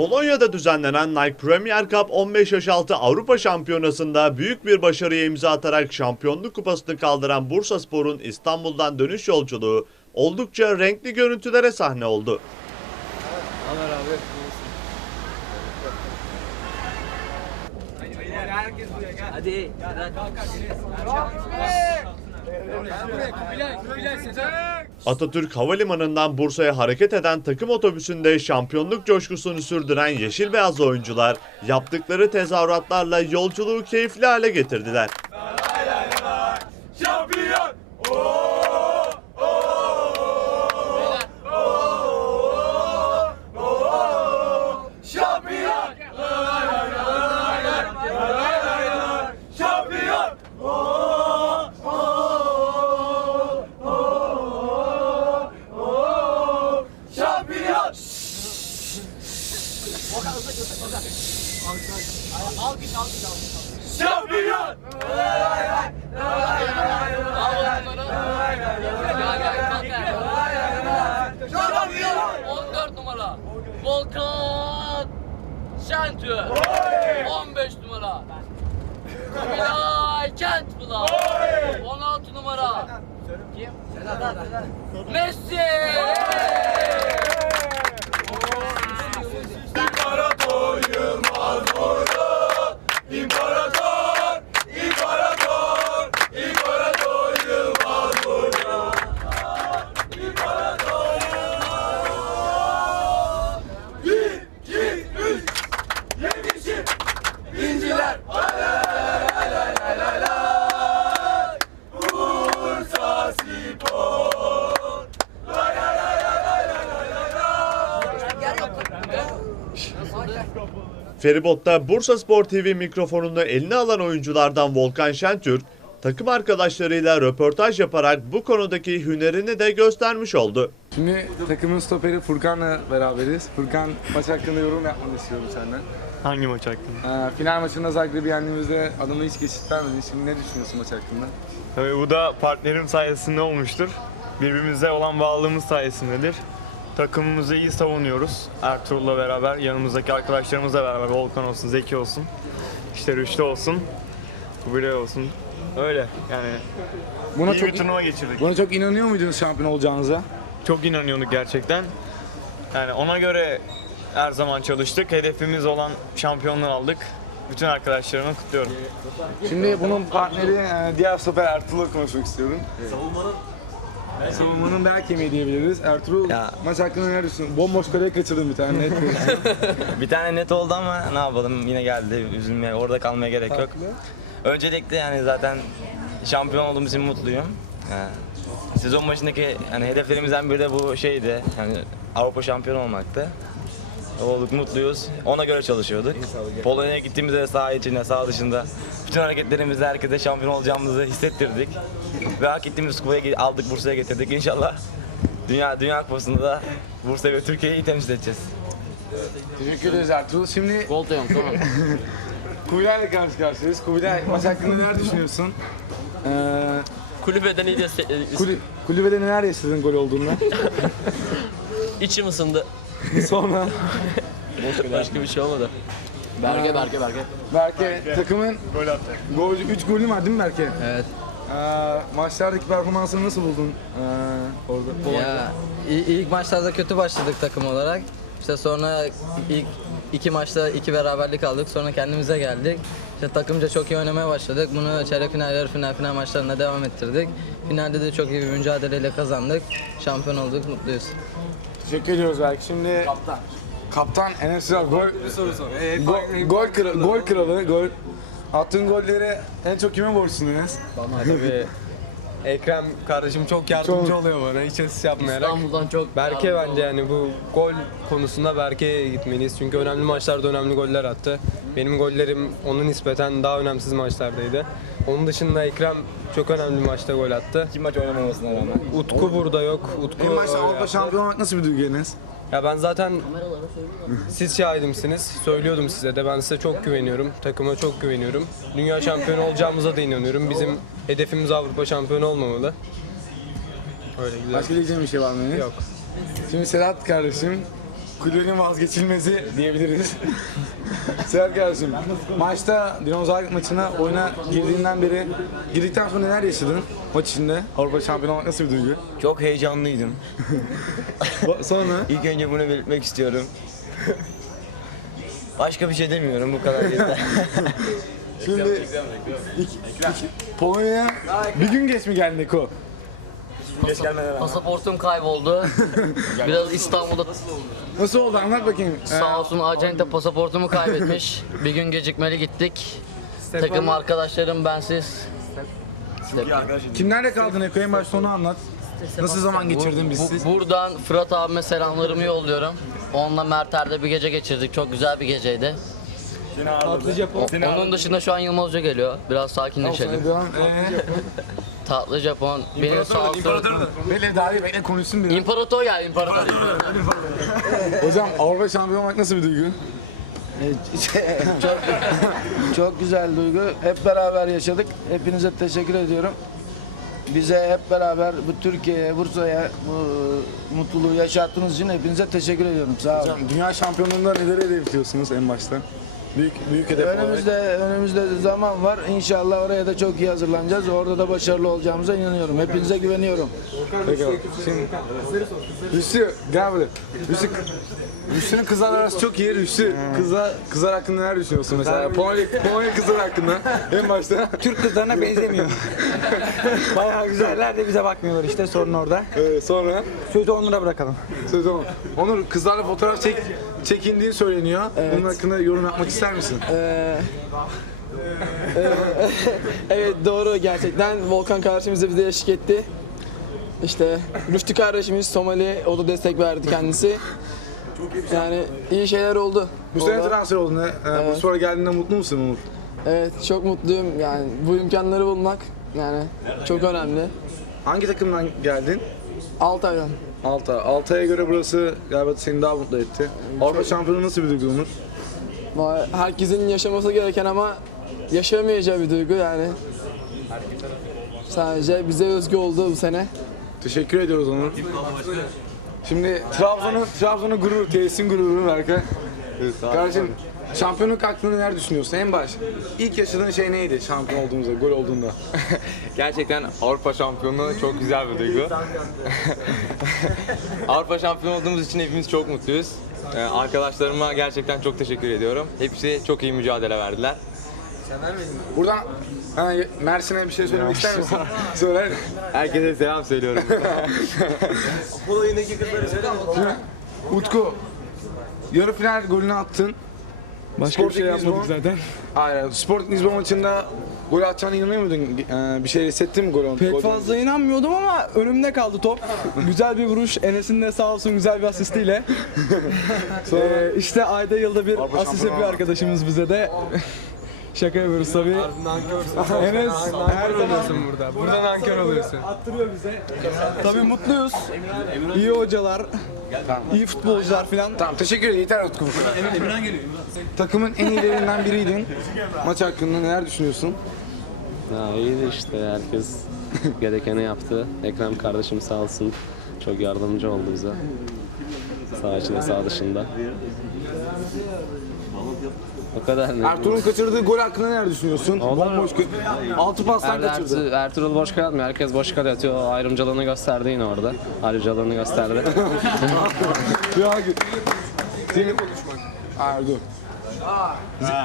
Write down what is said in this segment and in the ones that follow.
Polonya'da düzenlenen Nike Premier Cup 15 yaş altı Avrupa Şampiyonası'nda büyük bir başarıya imza atarak şampiyonluk kupasını kaldıran Bursaspor'un İstanbul'dan dönüş yolculuğu oldukça renkli görüntülere sahne oldu. Hadi. Atatürk Havalimanı'ndan Bursa'ya hareket eden takım otobüsünde şampiyonluk coşkusunu sürdüren yeşil beyaz oyuncular yaptıkları tezahüratlarla yolculuğu keyifli hale getirdiler. Şampiyon! 14 numara. Volkan Şentü. 15 numara. Kubilay Kentpınar. 16 numara. Messi. Impala! Feribot'ta Bursa Spor TV mikrofonunu eline alan oyunculardan Volkan Şentürk, takım arkadaşlarıyla röportaj yaparak bu konudaki hünerini de göstermiş oldu. Şimdi takımın stoperi Furkan'la beraberiz. Furkan maç hakkında yorum yapmanı istiyorum senden. Hangi maç hakkında? Ee, final maçında Zagreb'i yendiğimizde adamı hiç geçit vermedin. Şimdi ne düşünüyorsun maç hakkında? Tabii bu da partnerim sayesinde olmuştur. Birbirimize olan bağlılığımız sayesindedir. Takımımızı iyi savunuyoruz. Ertuğrul'la beraber, yanımızdaki arkadaşlarımızla beraber. Volkan olsun, Zeki olsun, işte Rüştü olsun, Kubilay olsun. Öyle yani Buna iyi çok bir turnuva geçirdik. Buna çok inanıyor muydunuz şampiyon olacağınıza? Çok inanıyorduk gerçekten. Yani ona göre her zaman çalıştık. Hedefimiz olan şampiyonluğu aldık. Bütün arkadaşlarımı kutluyorum. Şimdi bunun partneri e, diğer stoper Ertuğrul'la konuşmak istiyorum. Savunmanın Savunmanın bel kemiği diyebiliriz. Ertuğrul Ya. maç hakkında neler düşünüyorsun? Bomboş kaleye kaçırdın bir tane net. Bir tane net oldu ama ne yapalım yine geldi üzülmeye orada kalmaya gerek yok. Öncelikle yani zaten şampiyon olduğum için mutluyum. Ha. Sezon başındaki yani hedeflerimizden biri de bu şeydi. Yani Avrupa şampiyonu olmaktı. Olduk mutluyuz. Ona göre çalışıyorduk. Polonya'ya gittiğimizde de saha içinde, saha dışında bütün hareketlerimizle herkese şampiyon olacağımızı hissettirdik. Ve hak ettiğimiz kupayı aldık Bursa'ya getirdik. İnşallah Dünya Dünya Kupası'nda da Bursa ve Türkiye'yi temsil edeceğiz. Teşekkür ederiz Ertuğrul. Şimdi Gol diyorum tamam. Kubilay'la karşı karşıyayız. Kubilay maç hakkında neler düşünüyorsun? Ee, Kulübeden iyi destek... kulü, kulübede neler yaşadın gol olduğunda? İçim ısındı. Sonra Başka bir şey olmadı. Berge berge berge. Berke takımın Gol attı. gol 3 golü var değil mi Berke? Evet. Ee, maçlardaki performansını nasıl buldun ee, orada? Ya i- ilk maçlarda kötü başladık takım olarak. İşte sonra ilk iki maçta iki beraberlik aldık. Sonra kendimize geldik. İşte takımca çok iyi oynamaya başladık. Bunu çeyrek final, yarı final, final maçlarında devam ettirdik. Finalde de çok iyi bir mücadeleyle kazandık. Şampiyon olduk, mutluyuz. Teşekkür ediyoruz Berke. Şimdi kaptan. Kaptan Enes Ünal gol soru sor. Gol, gol, kra- gol kralı, gol. Attığın golleri en çok kime borçlusun Enes? Tabii Ekrem kardeşim çok yardımcı Çok. oluyor bana hiç asist yapmayarak. İstanbul'dan çok... Berke bence yani bu gol konusunda Berke'ye gitmeliyiz. Çünkü önemli maçlarda önemli goller attı. Benim gollerim onun nispeten daha önemsiz maçlardaydı. Onun dışında Ekrem çok önemli bir maçta gol attı. İki maç oynamamasına rağmen. Utku burada yok. Utku Bir maçta Avrupa yaptı. şampiyonu olmak nasıl bir duygu Enes? Ya ben zaten siz şahidimsiniz. Söylüyordum size de. Ben size çok güveniyorum. Takıma çok güveniyorum. Dünya şampiyonu olacağımıza da inanıyorum. Bizim hedefimiz Avrupa şampiyonu olmamalı. Öyle güzel. Başka diyeceğim bir şey var mı? Yok. Şimdi Sedat kardeşim kulübün vazgeçilmezi diyebiliriz. Seher kardeşim, maçta dinozor maçına oyuna girdiğinden beri girdikten sonra neler yaşadın maç içinde? Avrupa şampiyonu olmak nasıl bir duygu? Çok heyecanlıydım. Sonra İlk önce bunu belirtmek istiyorum. Başka bir şey demiyorum bu kadar yeter. şimdi Polonya'ya bir gün geç mi geldin Eko? Pasaportum kayboldu. Biraz İstanbul'da Nasıl oldu anlat bakayım. Ee, sağ olsun acente pasaportumu kaybetmiş. Bir gün gecikmeli gittik. Takım arkadaşlarım bensiz. kimlerle kaldın Eko? En başta onu anlat. Nasıl zaman geçirdin Bu- bizsiz? buradan Fırat abime selamlarımı yolluyorum. Onunla Merter'de bir gece geçirdik. Çok güzel bir geceydi. Tatlı Japon. Onun dışında şu an Yılmaz Hoca geliyor. Biraz sakinleşelim. Devam. Ee, Tatlı Japon. Benim sağ olsun. Bekle daha iyi bekle konuşsun biraz. İmparator gel imparator. Hocam Avrupa şampiyonu olmak nasıl bir duygu? çok, çok güzel duygu. Hep beraber yaşadık. Hepinize teşekkür ediyorum. Bize hep beraber bu Türkiye'ye, Bursa'ya bu mutluluğu yaşattığınız için hepinize teşekkür ediyorum. Sağ olun. Hocam dünya şampiyonluğunda neleri hedefliyorsunuz en başta? Büyük büyük hedef olarak. Önümüzde önümüzde zaman var. İnşallah oraya da çok iyi hazırlanacağız. Orada da başarılı olacağımıza inanıyorum. Hepinize güveniyorum. Peki abi. Şimdi Hüsnü gel buraya. Hüsnü Hüsnü'nün kızlar arası çok iyi. Hüsnü kızlar, kızlar hakkında neler düşünüyorsun mesela? Polonya, Polonya kızlar hakkında en başta. Türk kızlarına benzemiyor. Bayağı güzeller de bize bakmıyorlar işte sorun orada. Ee, sonra Sözü onlara bırakalım. söz onu. Onur kızlarla fotoğraf çek, çekindiği söyleniyor. Bunun hakkında yorum yapmak ister misin? Ee, evet doğru gerçekten. Volkan kardeşimiz de bize eşlik etti. İşte Rüştü kardeşimiz Somali o da destek verdi kendisi. Yani iyi şeyler oldu. Bu sene transfer oldun. Ee, Bu Evet. spora geldiğinde mutlu musun Onur? Evet çok mutluyum yani bu imkanları bulmak yani çok önemli. Hangi takımdan geldin? Altay'dan. Altay. Altay'a göre burası galiba seni daha mutlu etti. Avrupa şampiyonu nasıl bir duygu Onur? Vay, Herkesin yaşaması gereken ama yaşamayacağı bir duygu yani. Sadece bize özgü oldu bu sene. Teşekkür ediyoruz Onur. Şimdi Trabzon'un Trabzon'un gururu, tesisin gururu Berkay. Kardeşim şampiyonluk hakkında neler düşünüyorsun? En baş ilk yaşadığın şey neydi şampiyon olduğumuzda, gol olduğunda? Gerçekten Avrupa şampiyonluğu çok güzel bir duygu. Avrupa şampiyonu olduğumuz için hepimiz çok mutluyuz. Ee, Arkadaşlarıma gerçekten çok teşekkür ediyorum. Hepsi çok iyi mücadele verdiler. Buradan ha, Mersin'e bir şey söylemek ister misin? Söyle. Herkese selam söylüyorum. Utku, yarı final golünü attın. Başka bir şey yapmadık zaten. Hayır, Sport Lisbon maçında gol atacağına inanıyor muydun? Ee, bir şey hissettin mi gol Pek gol- fazla inanmıyordum ama önümde kaldı top. güzel bir vuruş. Enes'in de sağ olsun güzel bir asistiyle. ee, işte ayda yılda bir Avrupa asist yapıyor arkadaşımız bize de. Şaka yapıyoruz tabii. Enes her zaman burada. Burada nankör oluyorsun. Attırıyor bize. Tabii mutluyuz. İyi hocalar, iyi futbolcular falan. Tamam teşekkür ederim. Yeter Utku. Emirhan geliyor. Takımın en iyilerinden biriydin. Maç hakkında neler düşünüyorsun? Ya iyiydi işte herkes gerekeni yaptı. Ekrem kardeşim sağ olsun çok yardımcı oldu bize. Sağ içinde sağ dışında. O kadar ne? Ertuğrul'un kaçırdığı gol hakkında neler düşünüyorsun? Bomboş gol. Altı pastan Er- kaçırdı. Ertuğrul, Ertuğrul boş kalmıyor. Herkes boş kale atıyor. O ayrımcılığını gösterdi yine orada. Ayrıcalığını gösterdi. Ya senin Erdo.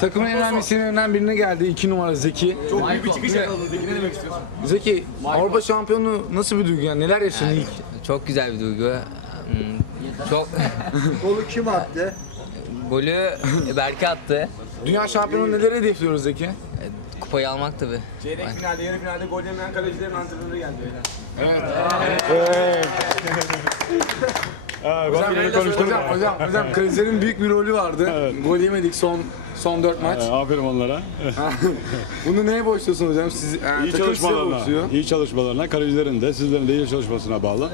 Takımın en önemli isimlerinden birine geldi. iki numara Zeki. Çok büyük bir çıkış yakaladı. Zeki ne demek istiyorsun? Zeki, Avrupa şampiyonu nasıl bir duygu yani? Neler yaşadın ilk? Çok güzel bir duygu. Hmm, Çok Golü kim attı? golü Berke attı. Dünya şampiyonu neler hedefliyoruz Zeki? Kupayı almak tabii. Çeyrek finalde, yarı finalde gol yemeyen kalecilerin antrenörü geldi beyler. Hocam, hocam, hocam, hocam, kalecilerin büyük bir rolü vardı. Gol yemedik son son dört maç. Aferin onlara. Bunu neye borçluyorsun hocam? Siz, yani iyi takım size çalışmalarına, borçluyor. iyi çalışmalarına, kalecilerin de, sizlerin de iyi çalışmasına bağlı.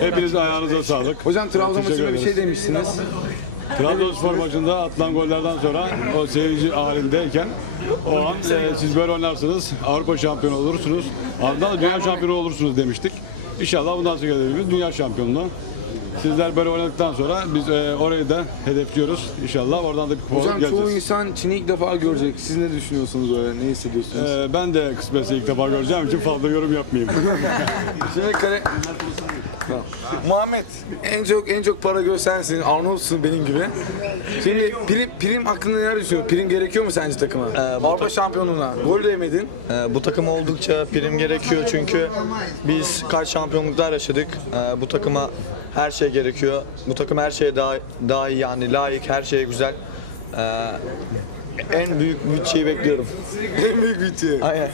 Hepinizin ayağınıza sağlık. Hocam Trabzon Teşekkür maçında bir şey demişsiniz. Trabzonspor maçında atılan gollerden sonra o seyirci halindeyken o an e, siz böyle oynarsınız, Avrupa şampiyonu olursunuz, ardından da dünya şampiyonu olursunuz demiştik. İnşallah bundan sonra hedefimiz dünya şampiyonluğu. Sizler böyle oynadıktan sonra biz e, orayı da hedefliyoruz. İnşallah oradan da bir puan Hocam çoğu geleceğiz. insan Çin'i ilk defa görecek. Siz ne düşünüyorsunuz öyle? Ne hissediyorsunuz? Ee, ben de kısmetse ilk defa göreceğim için fazla yorum yapmayayım. Şimdi kale... Muhammed en çok en çok para göstersin Arnold'sun benim gibi. Şimdi prim, prim hakkında neler düşünüyorsun? Prim gerekiyor mu sence takıma? Avrupa şampiyonluğuna. Gol de yemedin. Ee, bu takıma oldukça prim gerekiyor çünkü biz kaç şampiyonluklar yaşadık. Ee, bu takıma her şey gerekiyor. Bu takım her şeye daha, daha iyi yani layık, her şeye güzel. Ee, en büyük bütçeyi bekliyorum. en büyük bütçe. Aynen.